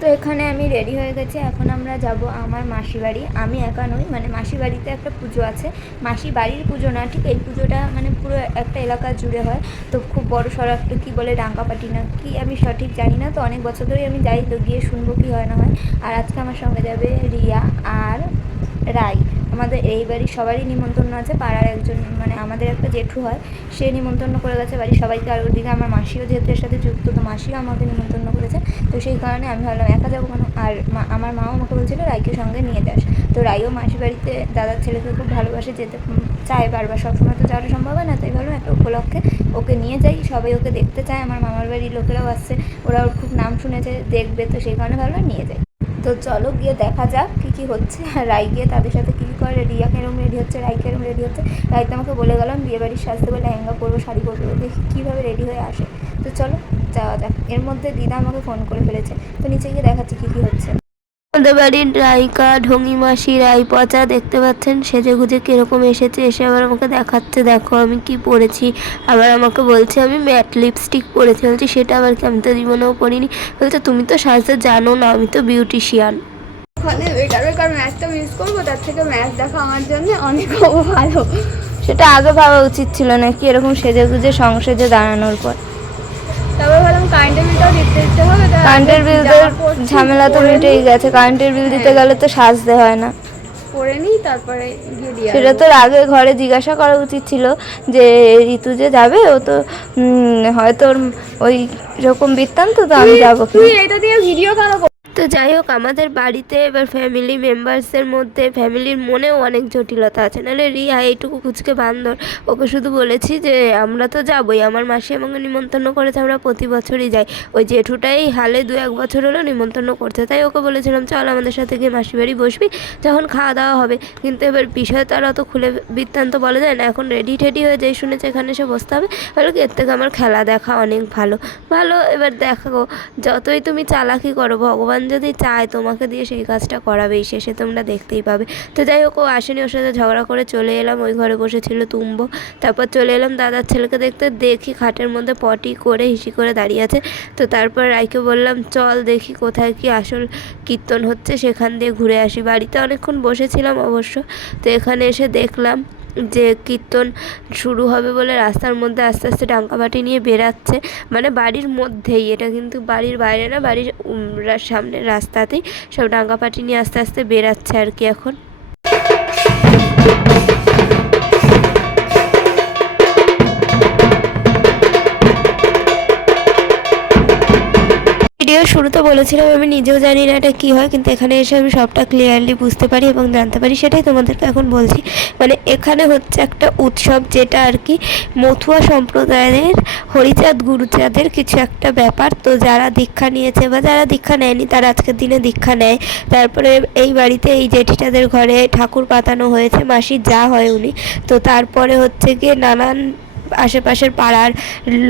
তো এখানে আমি রেডি হয়ে গেছি। এখন আমরা যাব আমার মাসি বাড়ি। আমি একা নই মানে মাসি বাড়িতে একটা পুজো আছে। মাসি বাড়ির পুজো না, ঠিক এই পুজোটা মানে পুরো একটা এলাকা জুড়ে হয়। তো খুব বড় সড়ো একটা কী বলে ডাঙ্গাপাটি না, কি আমি সঠিক জানি না। তো অনেক বছর ধরেই আমি যাই, তো গিয়ে শুনব কী হয় না হয়। আর আজকে আমার সঙ্গে যাবে রিয়া আর রাই। আমাদের এই বাড়ির সবারই নিমন্ত্রণ আছে, পাড়ার একজন মানে আমাদের একটা জেঠু হয়, সে নিমন্ত্রণ করে গেছে বাড়ির সবাইকে। আর ওদিকে আমার মাসিও এর সাথে যুক্ত, তো মাসিও আমাকে নিমন্ত্রণ করেছে। তো সেই কারণে আমি ভাবলাম, একা যাব কেন? আর আমার মাও আমাকে বলছিল, রাইকে সঙ্গে নিয়ে যাস। তো রাইও মাসি বাড়িতে দাদার ছেলেকে খুব ভালোবাসে, যেতে চায় বারবার। সবসময় তো যাওয়াটা সম্ভব হয় না, তাই ভাবলাম একটা উপলক্ষে ওকে নিয়ে যাই। সবাই ওকে দেখতে চায়, আমার মামার বাড়ির লোকেরাও আসছে, ওরা ওর খুব নাম শুনেছে, দেখবে, তো সেই কারণে ভাবলাম নিয়ে যাই। তো চলো গিয়ে দেখা যাক কী কী হচ্ছে, আর রাই গিয়ে তাদের সাথে কী করে, রিয়া কেরম রেডি হচ্ছে, রাই কেরম রেডি হচ্ছে, রাই তো আমাকে বলে গেলাম বিয়ে বাড়ির সাজতে বলে লেহেঙ্গা পরবো, শাড়ি পরবো দেখি কীভাবে রেডি হয়ে আসে। তো চলো, যাওয়া যাক। এর মধ্যে দিদা আমাকে ফোন করে ফেলেছে। তো নিচে গিয়ে দেখাচ্ছি কী কী হচ্ছে। আমাদের বাড়ির রাইকা ঢঙ্গি মাসি, রাই পচা দেখতে পাচ্ছেন? সেজে গুজে কীরকম এসেছে, এসে আবার আমাকে দেখাচ্ছে। দেখো আমি কি পরেছি। আবার আমাকে বলছে, আমি ম্যাট লিপস্টিক পরেছি। বলছি, সেটা আবার কি? আমি তো জীবনেও পরিনি। বলছে, তুমি তো সাজতে জানো না, আমি তো বিউটিশিয়ান ওখানে বেকার বেকার ম্যাচটা মিস করব তার থেকে ম্যাচ দেখা আমার জন্য অনেক ভালো। সেটা আগে ভাবা উচিত ছিল নাকি এরকম সেজে গুজে সংসেজে দাঁড়ানোর পর। তারপর ভাবলাম কারেন্টের বিলটাও দিতে দিতে হবে কারেন্টের বিল ঝামেলা তো মিটেই গেছে। কারেন্টের বিল দিতে হ্যাঁ। গেলে তো সাজতে হয় না। পরে নিই তারপরে গিয়ে সেটা। তোর আগে ঘরে জিজ্ঞাসা করা উচিত ছিল যে ঋতু যে যাবে ও তো হয়তো ওই রকম বৃত্তান্ত তো আমি যাব তুই এটা দিয়ে ভিডিও কেন কর- তো যাই হোক, আমাদের বাড়িতে এবার ফ্যামিলি মেম্বার্সের মধ্যে ফ্যামিলির মনেও অনেক জটিলতা আছে। নাহলে রিয়া এইটুকু কুচকে বান্দর। ওকে শুধু বলেছি যে, আমরা তো যাবোই। আমার মাসি আমাকে নিমন্ত্রণ করেছে, আমরা প্রতি বছরই যাই। ওই জেঠুটাই হালে দু এক বছর হলো নিমন্ত্রণ করছে। তাই ওকে বলেছিলাম, চল আমাদের সাথে গিয়ে মাসি বাড়ি বসবি, যখন খাওয়া দাওয়া হবে। কিন্তু এবার বিষয় তো আর অত খুলে বৃত্তান্ত বলা যায় না। এখন রেডি টেডি হয়ে যেই শুনেছে, এখানে এসে বসতে হবে। কি, এর থেকে আমার খেলা দেখা অনেক ভালো। ভালো, এবার দেখো যতই তুমি চালাকি করো, ভগবান যদি চায় তোমাকে দিয়ে সেই কাজটা করাবেই শেষে তোমরা দেখতেই পাবে। তো যাই হোক, ও আসেনি ওর সাথে ঝগড়া করে চলে এলাম, ওই ঘরে বসেছিল তুম্ব। তারপর চলে এলাম, দাদার ছেলেকে দেখতে, দেখি খাটের মধ্যে পটি করে হিসি করে দাঁড়িয়ে আছে। তো তারপর রাইকে বললাম, চল দেখি কোথায় কি আসল কীর্তন হচ্ছে, সেখান দিয়ে ঘুরে আসি। বাড়িতে অনেকক্ষণ বসেছিলাম অবশ্য। তো এখানে এসে দেখলাম যে কীর্তন শুরু হবে বলে রাস্তার মধ্যে আস্তে আস্তে ডাঙ্কাবাটি নিয়ে বেরাচ্ছে মানে বাড়ির মধ্যেই। এটা কিন্তু বাড়ির বাইরে না, বাড়ির সামনের রাস্তাতেই সব ডাঙ্কাপাটি নিয়ে আস্তে আস্তে বেরাচ্ছে আর কি এখন। ভিডিও শুরুতে বলেছিলাম, আমি নিজেও জানি না এটা কী হয়, কিন্তু এখানে এসে আমি সবটা ক্লিয়ারলি বুঝতে পারি এবং জানতে পারি, সেটাই তোমাদেরকে এখন বলছি। মানে এখানে হচ্ছে একটা উৎসব, যেটা আর কি মথুয়া সম্প্রদায়ের, হরিচাঁদ, গুরুচাঁদের কিছু একটা ব্যাপার। তো যারা দীক্ষা নিয়েছে বা যারা দীক্ষা নেয়নি, তারা আজকের দিনে দীক্ষা নেয়। তারপরে এই বাড়িতে এই জেঠিটাদের ঘরে ঠাকুর পাতানো হয়েছে মাসির যা হয় উনি। তো তারপরে হচ্ছে গিয়ে নানান আশেপাশের পাড়ার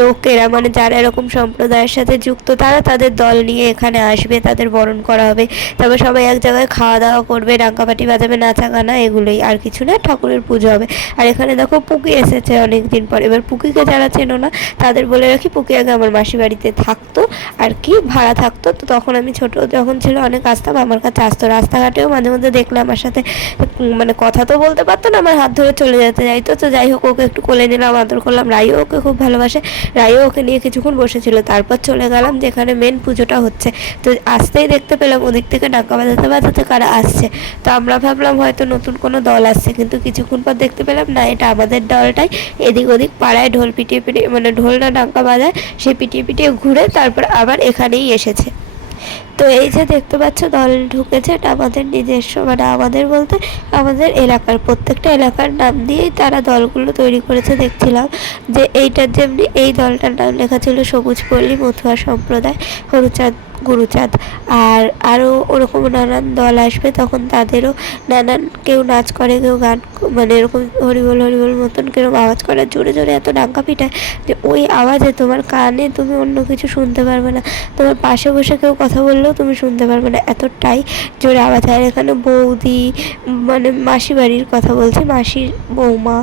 লোকেরা মানে যারা এরকম সম্প্রদায়ের সাথে যুক্ত, তারা তাদের দল নিয়ে এখানে আসবে, তাদের বরণ করা হবে। তারপর সবাই এক জায়গায় খাওয়া দাওয়া করবে ডাঙ্কাপাটি বাজাবে, নাচা গানা এগুলোই, আর কিছু না, ঠাকুরের পুজো হবে। আর এখানে দেখো পুকি এসেছে অনেক দিন পর। এবার পুকিকে যারা চেনো না, তাদের বলে রাখি পুকি আগে আমার মাসি বাড়িতে থাকতো, আর কি ভাড়া থাকতো। তো তখন আমি ছোট, যখন ছিল অনেক আসতাম, আমার কাছে আসতো। রাস্তাঘাটেও মাঝে মধ্যে দেখলে আমার সাথে মানে কথা তো বলতে পারতো না, আমার হাত ধরে চলে যেতে যাইতো। তো যাই হোক, ওকে একটু কোলে নিলাম, আদর করলাম। রায়ও ওকে খুব ভালোবাসে। রায়ও ওকে নিয়ে কিছুক্ষণ বসেছিল। তারপর চলে গেলাম যেখানে মেন পুজোটা হচ্ছে। তো আসতেই দেখতে পেলাম ওদিক থেকে ডাকা বাজাতে বাজাতে কারা আসছে। তো আমরা ভাবলাম হয়তো নতুন কোনো দল আসছে। কিন্তু কিছুক্ষণ পর দেখতে পেলাম, না, এটা আমাদের দলটাই। এদিক ওদিক পাড়ায় ঢোল পিটিয়ে পিটিয়ে মানে ঢোল না ডাঙ্কা বাজায়, সে পিটিয়ে পিটিয়ে ঘুরে তারপর আবার এখানেই এসেছে। তো এই যে দেখতে পাচ্ছ, দল ঢুকেছে। এটা আমাদের নিজস্ব মানে আমাদের বলতে আমাদের এলাকার, প্রত্যেকটা এলাকার নাম দিয়েই তারা দলগুলো তৈরি করেছে, দেখছিলাম। যে এইটার যেমনি এই দলটার নাম লেখা ছিল সবুজ পল্লী মথুয়া সম্প্রদায় হরুচাঁদ গুরুচাঁদ আর আরও ওরকম নানান দল আসবে, তখন তাদেরও নানান কেউ নাচ করে, কেউ গান মানে এরকম হরিবল হরিবল মতন কীরকম আওয়াজ করে। জোরে জোরে এত ডাঙ্কা পিটায় যে ওই আওয়াজে তোমার কানে তুমি অন্য কিছু শুনতে পারবে না। তোমার পাশে বসে কেউ কথা বললেও তুমি শুনতে পারবে না। এতটাই জোরে আওয়াজ হয়। আর এখানে বৌদি মানে মাসি বাড়ির কথা বলছি, মাসির বৌমা,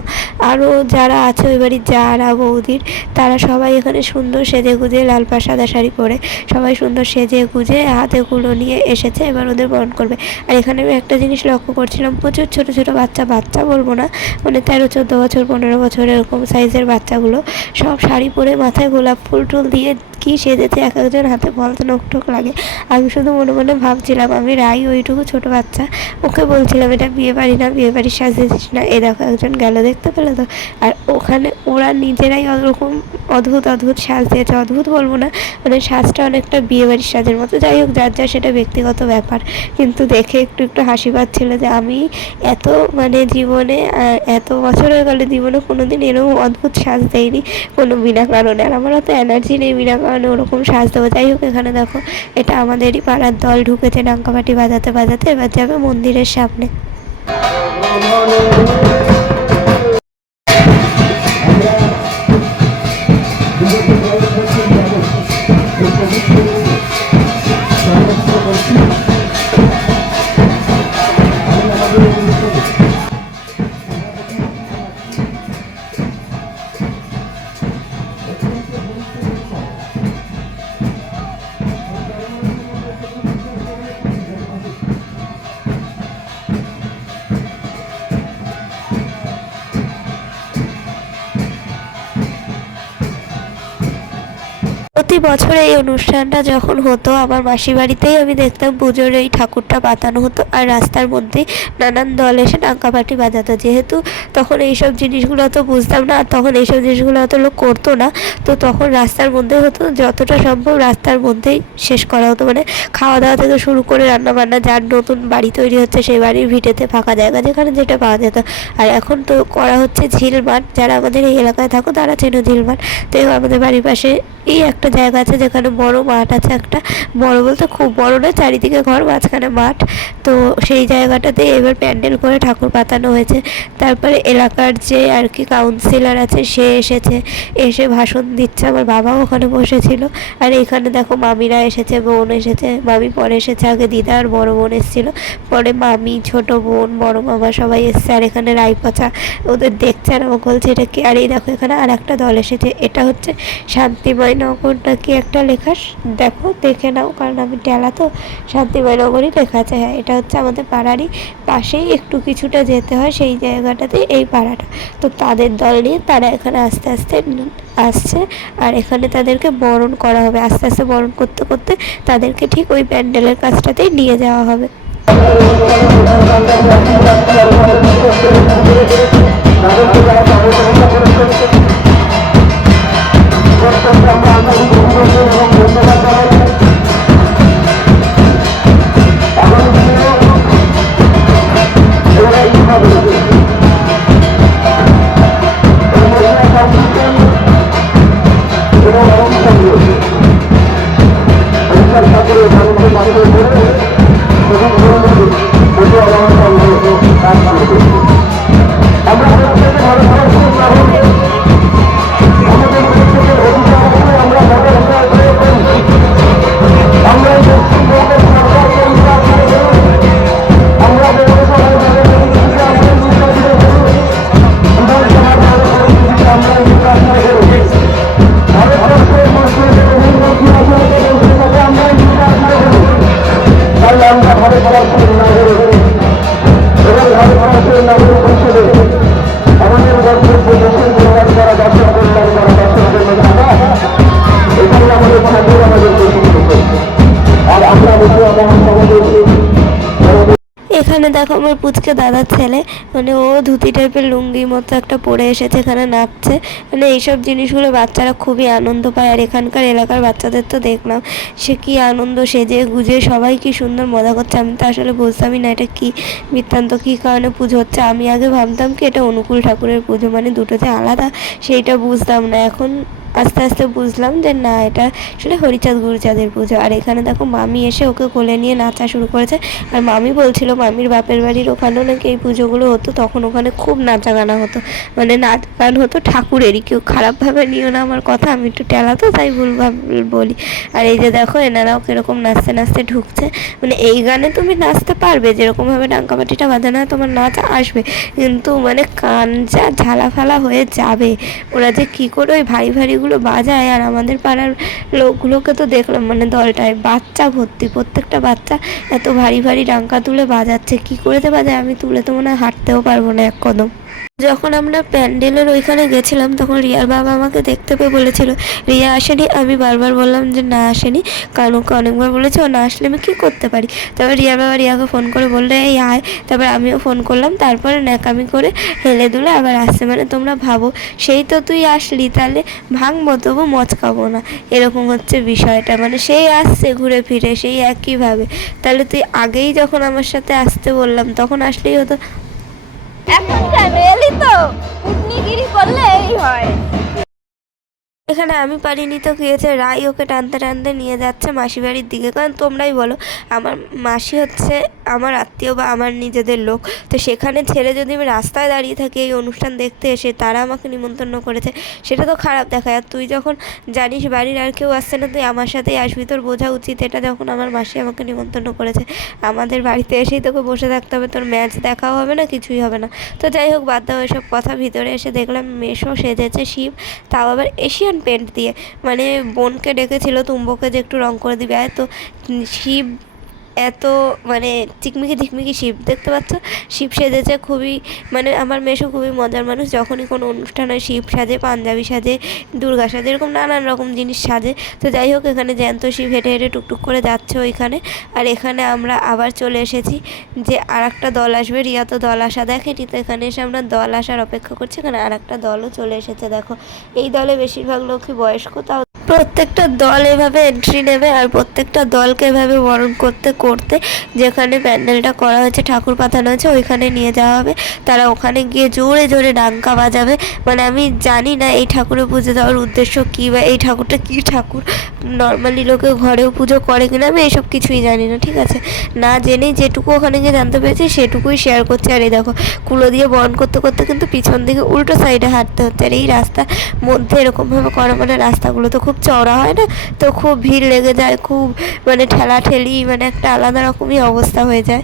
আরও যারা আছে ওই বাড়ির যারা বৌদির, তারা সবাই এখানে সুন্দর সেজে গুজে লাল পাড় সাদা শাড়ি পরে সবাই সুন্দর সেজে গুজে হাতে কুলো নিয়ে এসেছে, এবার ওদের বরণ করবে। আর এখানে আমি একটা জিনিস লক্ষ্য করছিলাম, প্রচুর ছোট ছোট বাচ্চা বাচ্চা বলব না মানে তেরো, চোদ্দ বছর, পনেরো বছর এরকম সাইজের বাচ্চাগুলো, সব শাড়ি পরে মাথায় গোলাপ ফুল টুল দিয়ে কি সেজেছে, এক একজন হাতে বলতে নোক টোক লাগে। আমি শুধু মনে মনে ভাবছিলাম, আমি রাই, ওইটুকু ছোট বাচ্চা। ওকে বলছিলাম, এটা বিয়ে বাড়ি না, বিয়ে বাড়ির সাজিয়েছিস না। এ দেখো একজন গেল, দেখতে পেলে তো? আর ওখানে ওরা নিজেরাই ওরকম অদ্ভুত অদ্ভুত সাজ দিয়েছে অদ্ভুত বলব না মানে সাজটা অনেকটা বিয়ে বাড়ির সাজের মতো। যাই হোক, যার যা সেটা ব্যক্তিগত ব্যাপার। কিন্তু দেখে একটু একটু হাসি পাচ্ছিল যে আমি এত মানে জীবনে এত বছর হয়ে গেলে জীবনে কোনো দিন এরকম অদ্ভুত সাজ দেয়নি কোনো বিনা কারণে। আর আমার অত এনার্জি নেই বিনা কারণে। ওরকম সাজ দেবো যাই হোক, এখানে দেখো, এটা আমাদেরই পাড়ার দল ঢুকেছে ডাঙ্কাপাটি বাজাতে বাজাতে, এবার যাবে মন্দিরের সামনে। প্রতি বছর এই অনুষ্ঠানটা যখন হতো, আমার মাসির বাড়িতেই আমি দেখতাম পুজোর এই ঠাকুরটা পাতানো হতো আর রাস্তার মধ্যে নানান দল এসে ডাঙ্কাপাটি বাজাতো। যেহেতু তখন এইসব জিনিসগুলো তো বুঝতাম না আর তখন এইসব জিনিসগুলো অত লোক করতো না, তো তখন রাস্তার মধ্যে হতো, যতটা সম্ভব রাস্তার মধ্যেই শেষ করা হতো। মানে খাওয়া দাওয়া থেকে শুরু করে রান্না বান্না যার নতুন বাড়ি তৈরি হচ্ছে সেই বাড়ির ভিটেতে ফাঁকা জায়গা যেখানে যেটা পাওয়া যেত। আর এখন তো করা হচ্ছে ঝিল মাঠ, যারা আমাদের এই এলাকায় থাকো তারা চেনো ঝিল মাঠ। তো আমাদের বাড়ির পাশে এই একটা জায়গা আছে যেখানে বড় মাঠ আছে একটা। বড় বলতে খুব বড় না চারিদিকে ঘর, মাঝখানে মাঠ। তো সেই জায়গাটাতে এবার প্যান্ডেল করে ঠাকুর পাতানো হয়েছে। তারপরে এলাকার যে আর কি কাউন্সিলর আছে, সে এসেছে। এসে ভাষণ দিচ্ছে, আমার বাবাও ওখানে বসেছিল। আর এখানে দেখো মামিরা এসেছে, বোন এসেছে। মামি পরে এসেছে, আগে দিদা আর বড় বোন এসেছিল। পরে মামি, ছোট বোন, বড় মামা সবাই এসছে। আর এখানে রায়পচা, ওদের দেখছে আর আমাকে বলছে এটা কি। আর এই দেখো এখানে আর একটা দল এসেছে। এটা হচ্ছে শান্তিময় নগর নাকি একটা লেখা? দেখো, দেখে নাও, কারণ আমি টেলা তো শান্তিময় নগরই লেখা আছে। হ্যাঁ এটা হচ্ছে আমাদের পাড়ারই পাশেই একটু কিছুটা যেতে হয় সেই জায়গাটাতে, এই পাড়াটা। তো তাদের দল নিয়ে তারা এখানে আস্তে আস্তে আসছে, আর এখানে তাদেরকে বরণ করা হবে। আস্তে আস্তে বরণ করতে করতে তাদেরকে ঠিক ওই প্যান্ডেলের কাছটাতেই নিয়ে যাওয়া হবে। এখানে দেখো আমার পুচকে দাদার ছেলে। মানে ও ধুতি টাইপের লুঙ্গি মতো একটা পরে এসেছে, এখানে নাচছে। মানে এইসব জিনিসগুলো বাচ্চারা খুবই আনন্দ পায়। আর এখানকার এলাকার বাচ্চাদের তো দেখলাম, সে কি আনন্দ সেজে গুজে সবাই কি সুন্দর মজা করছে। আমি তো আসলে বুঝতামই না এটা কি বৃত্তান্ত, কী কারণে পুজো হচ্ছে। আমি আগে ভাবতাম কি এটা অনুকূল ঠাকুরের পুজো মানে দুটোতে আলাদা। সেইটা বুঝতাম না। এখন আস্তে আস্তে বুঝলাম যে না, এটা আসলে হরিচাঁদ গুরুচাঁদের পুজো। আর এখানে দেখো মামি এসে ওকে কোলে নিয়ে নাচা শুরু করেছে। আর মামি বলছিল, মামির বাপের বাড়ির ওখানেও নাকি এই পুজোগুলো হতো, তখন ওখানে খুব নাচা গানা হতো। মানে নাচ গান হতো ঠাকুরেরই, কেউ খারাপভাবে নিও না আমার কথা, আমি একটু টেলা তো তাই ভুলভাল বলি। আর এই যে দেখো, এনারাও কীরকম নাচতে নাচতে ঢুকছে। মানে এই গানে তুমি নাচতে পারবে, যেরকমভাবে ডাঙ্কাবাটিটা বাঁধানো হয়, তোমার নাচ আসবে। কিন্তু মানে কান যা ঝালাফালা হয়ে যাবে। ওরা যে কী করে ওই ভারী ভারী ভারীগুলো বাজায় আর আমাদের পাড়ার লোকগুলোকে তো দেখলাম মানে দলটায় বাচ্চা ভর্তি, প্রত্যেকটা বাচ্চা এত ভারী ভারী ডাঙ্কা তুলে বাজাচ্ছে, কী করে তো বাজায়? আমি তুলে তো মনে হয় হাঁটতেও পারব না এক কদম। যখন আমরা প্যান্ডেলের ওইখানে গেছিলাম, তখন রিয়ার বাবা আমাকে দেখতে পেয়ে বলেছিল, রিয়া, আসেনি? আমি বারবার বললাম যে, না, আসেনি। কারণ ওকে অনেকবার বলেছে, ও না আসলে আমি কী করতে পারি? তারপর রিয়ার বাবা রিয়াকে ফোন করে বললে, এই আয়। তারপর আমিও ফোন করলাম, তারপরে ন্যাকামি করে হেলে দুলে আবার আসছে। মানে তোমরা ভাবো, সেই তো তুই আসলি, তাহলে ভাঙবো, তবু মচকাবো না। এরকম হচ্ছে বিষয়টা। মানে সেই আসছে ঘুরে ফিরে, সেই একইভাবে। তাহলে তুই আগেই যখন আমার সাথে আসতে বললাম, তখন আসলেই হতো এখন কেন এলি তো উটনিগিরি করলে এই হয়। এখানে আমি পারিনি তো কি হয়েছে? রাই ওকে টানতে টানতে নিয়ে যাচ্ছে মাসি বাড়ির দিকে। কারণ তোমরাই বলো, আমার মাসি হচ্ছে আমার আত্মীয় বা আমার নিজেদের লোক। তো সেখানে ছেড়ে যদি আমি রাস্তায় দাঁড়িয়ে থাকি, এই অনুষ্ঠান দেখতে এসে তারা আমাকে নিমন্ত্রণ করেছে, সেটা তো খারাপ দেখায় আর তুই যখন জানিস বাড়ির আর কেউ আসছে না, তুই আমার সাথেই আসবি। তোর বোঝা উচিত এটা যখন আমার মাসি আমাকে নিমন্ত্রণ করেছে। আমাদের বাড়িতে এসেই তোকে বসে থাকতে হবে। তোর ম্যাচ দেখাও হবে না, কিছুই হবে না। তো যাই হোক, বাদ দাও এসব কথা। ভিতরে এসে দেখলাম মেশো সেজেছে শিব, তাও আবার এশিয়ান পেন্ট দিয়ে। মানে বোনকে ডেকেছিল তুম্বকে যে একটু রং করে দিবে। আয় তো শিব এত মানে চিকমিকি ঝিকমিকি শিব, দেখতে পাচ্ছ? শিব সেজেছে খুবই মানে আমার মেশো খুবই মজার মানুষ, যখনই কোনো অনুষ্ঠান হয় শিব সাজে, পাঞ্জাবি সাজে, দুর্গা সাজে, এরকম নানান রকম জিনিস সাজে। তো যাই হোক, এখানে জ্যান্ত শিব হেঁটে হেঁটে টুকটুক করে যাচ্ছে ওইখানে। আর এখানে আমরা আবার চলে এসেছি যে আর একটা দল আসবে, রিয়া তো দল আসা দেখেনি তো এখানে এসে আমরা দল আসার অপেক্ষা করছি, এখানে আর একটা দলও চলে এসেছে, দেখো। এই দলে বেশিরভাগ লোকই বয়স্ক, তাও প্রত্যেকটা দল এভাবে এন্ট্রি নেবে আর প্রত্যেকটা দলকে এভাবে বরণ করতে করতে, যেখানে প্যান্ডেলটা করা হয়েছে, ঠাকুর পাতানো হয়েছে, ওইখানে নিয়ে যাওয়া হবে। তারা ওখানে গিয়ে জোরে জোরে ডাঙ্কা বাজাবে। মানে আমি জানি না এই ঠাকুরের পুজো দেওয়ার উদ্দেশ্য কী বা এই ঠাকুরটা কী ঠাকুর, নর্মালি লোকে ঘরেও পুজো করে কিনা আমি এসব কিছুই জানি না, ঠিক আছে? না জেনেই যেটুকু ওখানে গিয়ে জানতে পেরেছি, সেটুকুই শেয়ার করছি। আর এই দেখো, কুলো দিয়ে বরণ করতে করতে কিন্তু পিছন দিকে উল্টো সাইডে হাঁটতে হচ্ছে। আর এই রাস্তার মধ্যে এরকমভাবে করা মানে রাস্তাগুলো তো খুব চওড়া হয় না? তো খুব ভিড় লেগে যায়, খুব মানে ঠেলা ঠেলি মানে একটা আলাদা রকমই অবস্থা হয়ে যায়।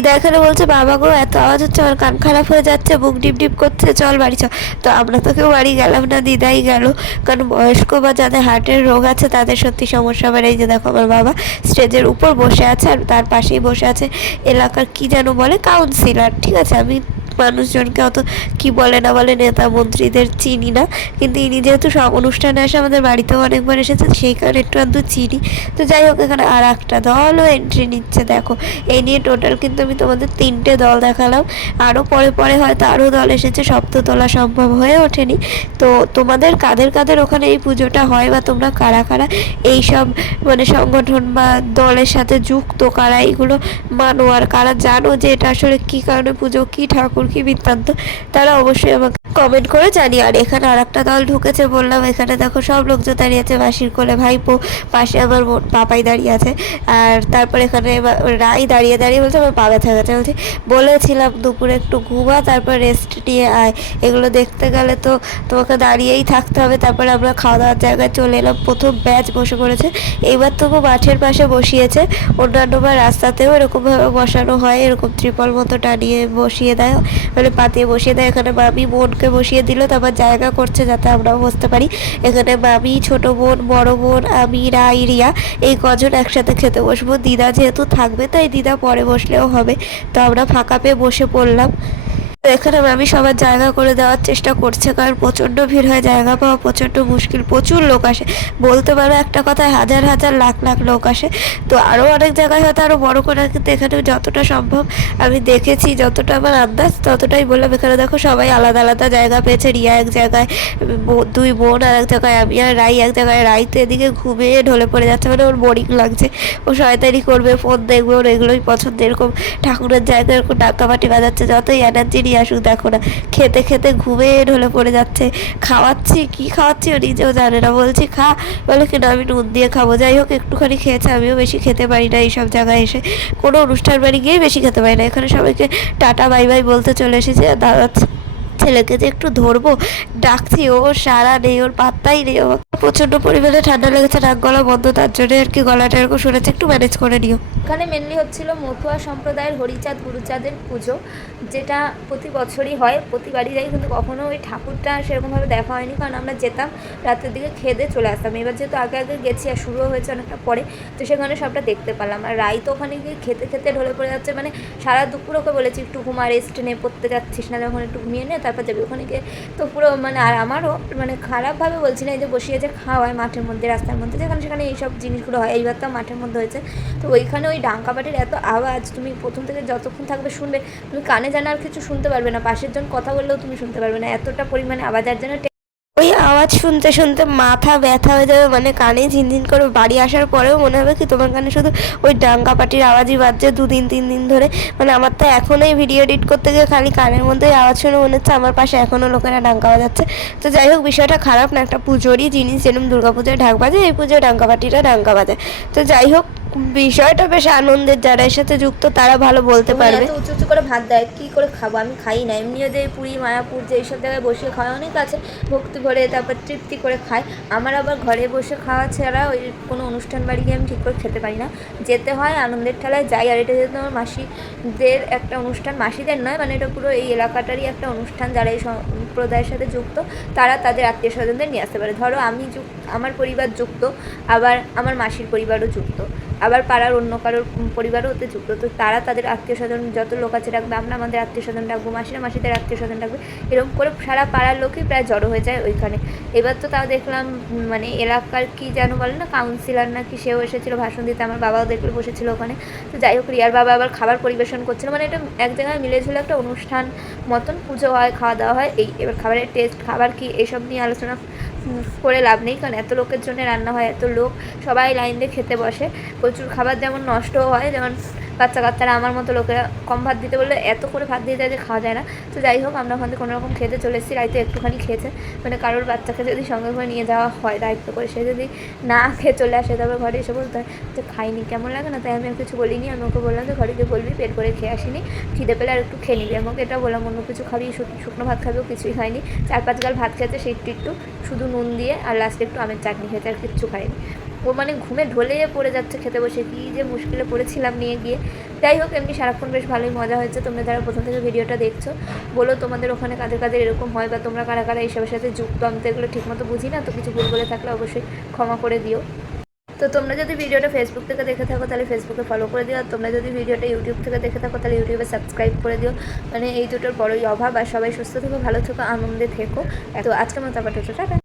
দিদা এখানে বলছে, বাবা গো, এত আওয়াজ হচ্ছে, আমার কান খারাপ হয়ে যাচ্ছে, বুক ডিপ ডিপ করছে, চল বাড়ি চল। তো আমরা তো কেউ বাড়ি গেলাম না, দিদাই গেল। কারণ বয়স্ক বা যাদের হার্টের রোগ আছে, তাদের সত্যি সমস্যা এই যে দেখো, আমার বাবা স্টেজের উপর বসে আছে আর তার পাশেই বসে আছে এলাকার কি যেন বলে কাউন্সিলার ঠিক আছে? আমি মানুষজনকে অত কি বলে না বলে নেতা মন্ত্রীদের চিনি না। কিন্তু ইনি যেহেতু সব অনুষ্ঠানে আসে, আমাদের বাড়িতেও অনেকবার এসেছে, সেই কারণে একটু আধটু চিনি। তো যাই হোক, এখানে আর একটা দলও এন্ট্রি নিচ্ছে, দেখো। এই নিয়ে টোটাল কিন্তু আমি তোমাদের তিনটে দল দেখালাম। আরও পরে পরে হয়তো আরও দল এসেছে সব তো তোলা সম্ভব হয়ে ওঠেনি। তো তোমাদের কাদের কাদের ওখানে এই পুজোটা হয় বা তোমরা কারা কারা এই সব মানে সংগঠন বা দলের সাথে যুক্ত, কারা এইগুলো মানো আর কারা জানো যে এটা আসলে কী কারণে পুজো, কী ঠাকুর কী বৃত্তান্ত তারা অবশ্যই আমাকে কমেন্ট করে জানি আর এখানে আর একটা দল ঢুকেছে বললাম, এখানে দেখো সব লোকজন দাঁড়িয়ে আছে মাসির কোলে ভাইপো, পাশে আমার পাপাই দাঁড়িয়ে আছে, আর তারপর এখানে বা- রাই দাঁড়িয়ে দাঁড়িয়ে বলছে, আমার পা ব্যথা বলছি, বলেছিলাম দুপুরে একটু ঘুমা, তারপর রেস্ট নিয়ে আয়। এগুলো দেখতে গেলে তো তোমাকে দাঁড়িয়েই থাকতে হবে। তারপর আমরা খাওয়া দাওয়ার জায়গায় চলে এলাম, প্রথম ব্যাচ বসে পড়েছে। এইবার তবু মাঠের পাশে বসিয়েছে। অন্যান্যবার রাস্তাতেও এরকমভাবে বসানো হয়, এরকম ত্রিপল মতো টানিয়ে বসিয়ে দেয়। মানে পাতিয়ে বসিয়ে দেয়। এখানে মামি বোনকে বসিয়ে দিল, তারপর জায়গা করছে যাতে আমরাও বসতে পারি। এখানে মামি, ছোট বোন, বড় বোন, আমি, রাই, রিয়া এই কজন একসাথে খেতে বসবো। দিদা যেহেতু থাকবে, তাই দিদা পরে বসলেও হবে। তো আমরা ফাঁকা পেয়ে বসে পড়লাম। তো এখানে আমি সবার জায়গা করে দেওয়ার চেষ্টা করছে, কারণ প্রচণ্ড ভিড় হয়, জায়গা পাওয়া প্রচণ্ড মুশকিল, প্রচুর লোক আসে। বলতে পারো একটা কথায় হাজার হাজার লাখ লাখ লোক আসে। তো আরও অনেক জায়গায় হয়তো আরও বড় করে, কিন্তু এখানে যতটা সম্ভব আমি দেখেছি, যতটা আমার আন্দাজ, ততটাই বললাম। এখানে দেখো সবাই আলাদা আলাদা জায়গা পেয়েছে, রিয়া এক জায়গায় দুই বোন আর এক জায়গায় আমি, আর রাই এক জায়গায়। রাই তো এদিকে ঘুমিয়ে ঢলে পড়ে যাচ্ছে মানে ওর বোরিং লাগছে। ও শয়তানি করবে ফোন দেখবে, ওর এগুলোই পছন্দ, এরকম ঠাকুরের জায়গায় এরকম ডাকাবাটি বাজাচ্ছে, যতই এনার্জি নিয়ে আসুক, দেখো না। খেতে খেতে ঘুমিয়ে ঢলে পড়ে যাচ্ছে। খাওয়াচ্ছি, কি খাওয়াচ্ছি ও নিজেও জানে না। বলছি, খা। বলে কি না আমি নুন দিয়ে খাব। যাই হোক, একটুখানি খেয়েছে, আমিও বেশি খেতে পারি না এইসব জায়গায় এসে। কোনো অনুষ্ঠান বাড়ি গিয়ে বেশি খেতে পারি না। এখানে সবাইকে টাটা, বাই বাই বলতে চলে এসেছে। দাদা ছেলেকে যে একটু ধরবো, ডাকছি ও সারা নেই, ওর পাত্তাই নেই ও প্রচণ্ড পরিমাণে ঠান্ডা লেগেছে, নাক গলা বন্ধ। তার জন্য আর কি গলাটা এরকম শুনেছে, একটু ম্যানেজ করে নিও। এখানে মেনলি হচ্ছিল মতুয়া সম্প্রদায়ের হরিচাঁদ, গুরুচাঁদের পুজো, যেটা প্রতি বছরই হয়। প্রতিবারই যাই কিন্তু কখনো ওই ঠাকুরটা সেরকমভাবে দেখা হয়নি, কারণ আমরা যেতাম, রাতের দিকে খেদে চলে আসতাম। এবার যেহেতু আগে আগে গেছি আর শুরুও হয়েছে অনেকটা পরে, তো সেখানে সবটা দেখতে পারলাম আর রাই তো ওখানে গিয়ে খেতে খেতে ঢলে পড়ে যাচ্ছে মানে সারা দুপুর ওকে বলেছি, একটু ঘুমা রেস্ট নে, পড়তে যাচ্ছিস না, যখন একটু ঘুমিয়ে নে, তারপর যাবি। ওখানে গিয়ে তো পুরো মানে আর আমারও মানে খারাপভাবে বলছি না, এই যে বসিয়ে যে খাওয়ায় মাঠের মধ্যে, রাস্তার মধ্যে, যেখানে সেখানে এইসব জিনিসগুলো হয়, এইবার তো মাঠের মধ্যে হয়েছে। তো ওইখানে ওই ডাঙ্কা পাটির এত আওয়াজ, তুমি প্রথম থেকে যতক্ষণ থাকবে শুনবে, তুমি কানে জানা আর কিছু শুনতে পারবে না, পাশের জন কথা বললেও তুমি শুনতে পারবে না, এতটা পরিমাণে আওয়াজ, আর যেন ওই আওয়াজ শুনতে শুনতে মাথা ব্যথা হয়ে যাবে মানে কানে ঝিনঝিন করে বাড়ি আসার পরেও মনে হবে কি তোমার কানে শুধু ওই ডাঙ্গা পাটির আওয়াজই বাজছে দুদিন, তিন দিন ধরে। মানে আমার তো এখনও এই ভিডিও এডিট করতে গিয়ে খালি কানের মধ্যে আওয়াজ শুনে মনে হচ্ছে আমার পাশে এখনও লোকেরা ডাঙ্গা বাজাচ্ছে। তো যাই হোক, বিষয়টা খারাপ না, একটা পুজোরই জিনিস, যেরকম দুর্গা পুজোয় ঢাক বাজে, এই পুজোয় ডাঙ্গা পাটিরা ডাঙ্গা বাজে তো যাই হোক বিষয়টা বেশ আনন্দের যারা এর সাথে যুক্ত তারা ভালো বলতে পারবে এত উঁচু উঁচু করে ভাত দেয় কী করে খাব? আমি খাই না। এমনিও যে পুরী মায়াপুর যে এইসব জায়গায় বসে খাওয়া অনেক আছে ভক্তি ভরে তারপর তৃপ্তি করে খাই। আমার আবার ঘরে বসে খাওয়া ছাড়া ওই কোনো অনুষ্ঠান বাড়ি গিয়ে আমি ঠিক করে খেতে পারি না। যেতে হয় আনন্দের ঠেলায় যাই। আর এটা যেহেতু আমার মাসিদের একটা অনুষ্ঠান মাসিদের নয় মানে এটা পুরো এই এলাকাটারই একটা অনুষ্ঠান যারা এই সম্প্রদায়ের সাথে যুক্ত তারা তাদের আত্মীয় স্বজনদের নিয়ে আসতে পারে। ধরো আমি যুক্ত আমার পরিবার যুক্ত আবার আমার মাসির পরিবারও যুক্ত। আবার পাড়ার অন্য কারোর পরিবারও ওতে যুক্ত। তো তারা তাদের আত্মীয় স্বজন যত লোক আছে ডাকবে, আমরা আমাদের আত্মীয় স্বজন ডাকবো, মাসিরা মাসিদের আত্মীয় স্বজন ডাকবে, এরকম করে সারা পাড়ার লোকই প্রায় জড়ো হয়ে যায় ওইখানে। এবার তো তাও দেখলাম মানে এলাকার কি যেন বলে না কাউন্সিলার না কি সেও এসেছিল, ভাষণ দিতে, আমার বাবাও দেখলে বসেছিল ওখানে। তো যাই হোক, রিয়ার বাবা আবার খাবার পরিবেশন করছিল মানে এটা এক জায়গায় মিলে মিলেছিল একটা অনুষ্ঠান মতন, পুজো হয়, খাওয়া দাওয়া হয়, এই এবার খাবারের টেস্ট খাবার কি, এইসব নিয়ে আলোচনা করে লাভ নেই, কারণ এত লোকের জন্য রান্না হয়, এত লোক সবাই লাইন দিয়ে খেতে বসে। প্রচুর খাবার যেমন নষ্টও হয়, যেমন বাচ্চা কাচ্চারা আমার মতো লোকেরা কম ভাত দিতে বললে এত করে ভাত দিয়ে যায় যে খাওয়া যায় না। তো যাই হোক, আমরা ওখান থেকে কোনো রকম খেতে চলে এসেছি, রাইতে একটুখানি খেয়েছে। মানে কারোর বাচ্চাকে যদি সঙ্গে করে নিয়ে যাওয়া হয়, দায়িত্ব করে সে যদি না খেয়ে চলে আসে তারপর ঘরে এসে বলতে হয় যে খাইনি, কেমন লাগে না? তাই আমি কিছু বলিনি, আমি ওকে বললাম যে, ঘরে গিয়ে বলবি পেট করে খেয়ে আসিনি, খিদে পেলে আর একটু খেয়ে নিবি। আমাকে এটা বললাম, অন্য কিছু খাবি, শুক- শুকনো ভাত খাবেও কিছুই খাইনি চার পাঁচ গাল ভাত খেয়েছে, সেই একটু শুধু নুন দিয়ে, আর লাস্টে একটু আমের চাটনি খেয়েছে, আর কিচ্ছু খাইনি ও মানে ঘুমে ঢলে পড়ে যাচ্ছে খেতে বসে, কী যে মুশকিলে পড়েছিলাম নিয়ে গিয়ে। যাই হোক, এমনি সারাক্ষণ বেশ ভালোই মজা হয়েছে। তোমরা যারা প্রথম থেকে ভিডিওটা দেখছ, বলো তোমাদের ওখানে কাদের কাদের এরকম হয় বা তোমরা কারা কারা এইসবের সাথে যুক্ত, আমি তো এগুলো ঠিকমতো বুঝি না, তো কিছু ভুল বলে থাকলে অবশ্যই ক্ষমা করে দিও। তো তোমরা যদি ভিডিওটা ফেসবুক থেকে দেখে থাকো, তাহলে ফেসবুকে ফলো করে দিও। আর তোমরা যদি ভিডিওটা ইউটিউব থেকে দেখে থাকো, তাহলে ইউটিউবে সাবস্ক্রাইব করে দিও। মানে এই দুটোর বড়ই অভাব। আর সবাই সুস্থ থেকো, ভালো থেকো, আনন্দে থেকো। তো আজকের মতো আবার টাটা।